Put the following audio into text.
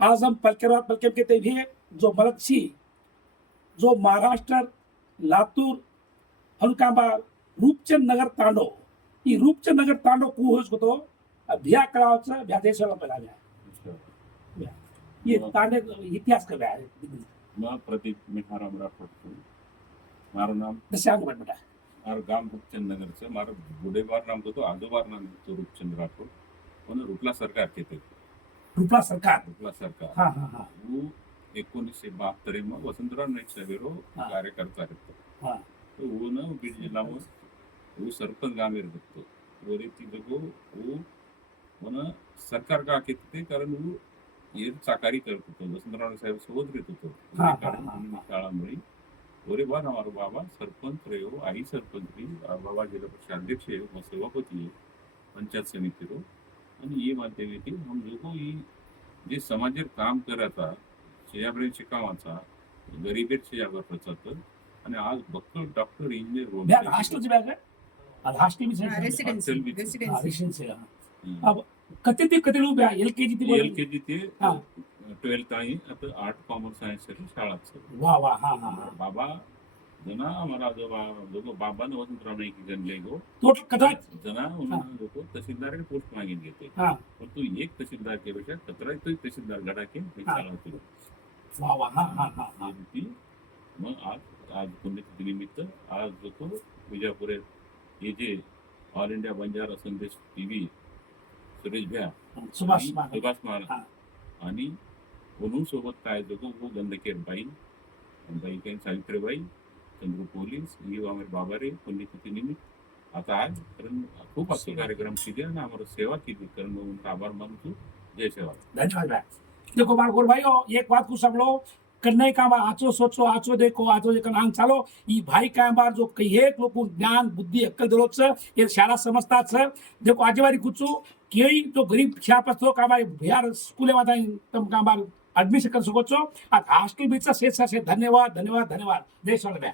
आज हम पलकेरवा पलकेम के भी जो मलक्षी जो महाराष्ट्र लातूर हनुकांबा रूपचंद नगर तांडो ಈ ರೂಪಚಂದ್ ನಗರ್ ತಾಂಡೋ ಕೂ ಹೋಸ್ಕೊतो भ्या कळावचं भ्या देशाला पहिला भ्या ये तांडे इतिहास का भ्या मैं प्रदीप मिठाराम राठौड़ છું. મારું નામ દશાંગ બેટા મારું ગામ રૂપચંદ નગર છે. મારું બુડેબાર નામ હતું, આદોબાર નામ હતું રૂપચંદ રાઠોડ. અને રૂપલા સરકાર કહેते रूपला सरकार રૂપલા સરકાર. हा हा हा હું 1972 માં वसंतराव नाईक साहेबरो कार्यकर्ता होतो. हा तो वो ना बीड जिल्हाમાં वो सरपंच गामेर होतो. वरी ती जगो वो મને સરકાર का કહેते कारण वो ये चाकारी करत होतो. वसंतराव साहेब सोबत घेत होतो. हा, शाळामुळे वरे बाद हमारो बाबा सरपंच रहो, आई सरपंच रही, बाबा जिला परिषद अध्यक्ष है, सभापति है पंचायत समिति रो. आणि ये माध्यमेથી हम लोगों ये जे समाजेर काम करता शेयाबरे शिकावाचा गरीबेर शेयाबर प्रचार आणि आज बक्कळ डॉक्टर इंजिनियर भ्या हॉस्टेलची बॅग आहे हॉस्टेल भी रेसिडेंसी रेसिडेंसी अब कते लोग भ्या एलकेजी ते एलकेजी ते हा 12th ताई आता आर्ट कॉमर्स सायन्स शाळा आहे. वा वा हा हा हा बाबा जना हमारा जो बाबा ने वसंतराव नाईक जनले गो टोटल कदा जना उन्होंने लोग तहसीलदार के पोस्ट मांगेन घेते. हा परंतु एक तहसीलदार के पेक्षा 17 तहसीलदार गडा के शाळा होती. वा वा हा हा हा हा ती मग आज पुण्यतिथी निमित्त आज लोक विजापूर हे जे ऑल इंडिया बंजारा संदेश टीव्ही सुरेश भ्या सुभाष सुभाष महाराज हा. आणि म्हणून सोबत काय लोक वो गंधकेर बाई काही सावित्रीबाई चंद्रू पोलीस ही आम्ही बाबा रे पुण्यतिथी निमित्त आता आज कारण खूप असे कार्यक्रम केले आणि आम्हाला सेवा केली कारण उनका आभार मानतो. जय सेवा. धन्यवाद भ्या देखो बारकोर भाइयों एक बात को सब लोग करने का बार आचो सोचो आचो देखो आचो देखो नांग चालो ई भाई काय बार जो कई एक लोक ज्ञान बुद्धी अक्कल दिलोच ये शाळा समजतात सर देखो आजवारी कुछ केई तो गरीब छापतो का बार बिहार स्कूल में तम का बार एडमिशन कर सको छो आ हॉस्टेल बीच से धन्यवाद धन्यवाद धन्यवाद जय सोलभ्या.